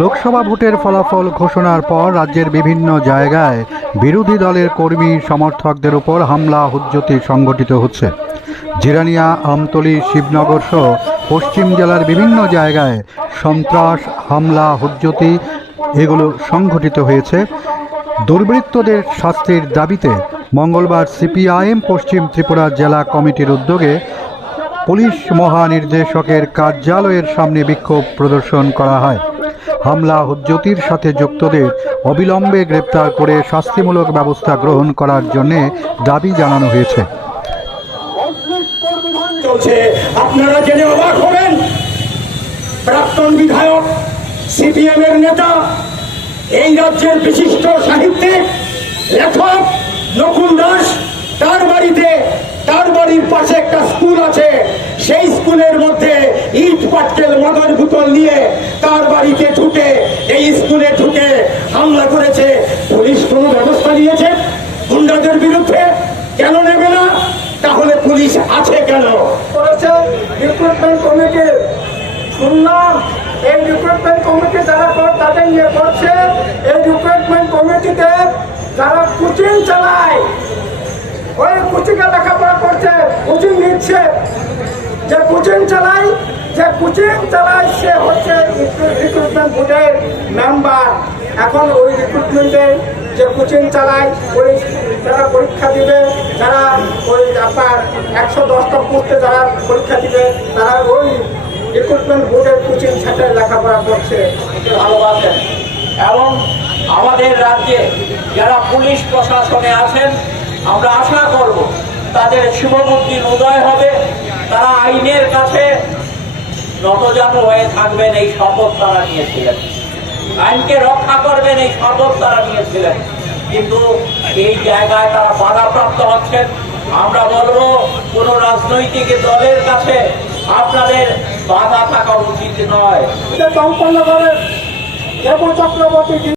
লোকসভা ভোটের ফলাফল ঘোষণার পর রাজ্যের বিভিন্ন জায়গায় বিরোধী দলের কর্মী সমর্থকদের উপর হামলা হুজ্জতি সংগঠিত হচ্ছে। জিরানিয়া, আমতলি, শিবনগর সহ পশ্চিম জেলার বিভিন্ন জায়গায় সন্ত্রাস, হামলা, হুজ্জতি এগুলো সংঘটিত হয়েছে। দুর্বৃত্তদের শাস্তির দাবিতে মঙ্গলবার সিপিআইএম পশ্চিম ত্রিপুরা জেলা কমিটির উদ্যোগে পুলিশ মহানির্দেশকের কার্যালয়ের সামনে বিক্ষোভ প্রদর্শন করা হয়। হামলা হুজ্জতির সাথে যুক্তদের অবিলম্বে গ্রেপ্তার করে শাস্তিমূলক ব্যবস্থা গ্রহণ করার জন্য দাবি জানানো হয়েছে। আপনারা জেনে অবাক হবেন, প্রাক্তন বিধায়ক সিপিএম এর নেতা, এই রাজ্যের বিশিষ্ট সাহিত্যিক, লেখক, নকুল দাস, তার বাড়িতে, তার বাড়ির পাশে একটা স্কুল আছে। বোতল নিয়ে তার বাড়িতে ঢুকে, এই স্কুলে ঢুকে হামলা করেছে। পুলিশ কোনো ব্যবস্থা নিয়েছে? গুন্ডাদের বিরুদ্ধে? কেন নেবে না? তাহলে পুলিশ আছে কেন? করেছে রিক্রুটমেন্ট কমিটি শুনলাম, এই রিক্রুটমেন্ট কমিটি যারা তাদের নিয়ে করছে। এই রিক্রুটমেন্ট কমিটিতে যারা কোচিং চালায়, ওই কোচিংয়ে লেখাপড়া করছে, কোচিং নিচ্ছে। যে কোচিং চালায় যে কোচিং চালায় সে হচ্ছে রিক্রুটমেন্ট বোর্ডের মেম্বার এখন ওই রিক্রুটমেন্টের যে কোচিং চালায়, ওই যারা পরীক্ষা দিবে, যারা ওই আপনার একশো দশটা পোস্টে যারা পরীক্ষা দিবে, তারা ওই রিক্রুটমেন্ট বোর্ডের কোচিং সেন্টারে লেখাপড়া করছে। ভালোবাসেন এবং আমাদের রাজ্যে যারা পুলিশ প্রশাসনে আছেন, আমরা আশা করব তাদের শুভবুদ্ধির উদয় হবে। তারা আইনের কাছে নতজানু হয়ে থাকবেন, এই শপথ তারা নিয়েছিলেন। আইনকে রক্ষা করবেন, এই শপথ তারা নিয়েছিলেন। কিন্তু এই জায়গায় তারা বাধাপ্রাপ্ত হচ্ছেন। আমরা বলব, কোন রাজনৈতিক দলের কাছে আপনাদের বাধা থাকা উচিত নয়। চক্রবর্তী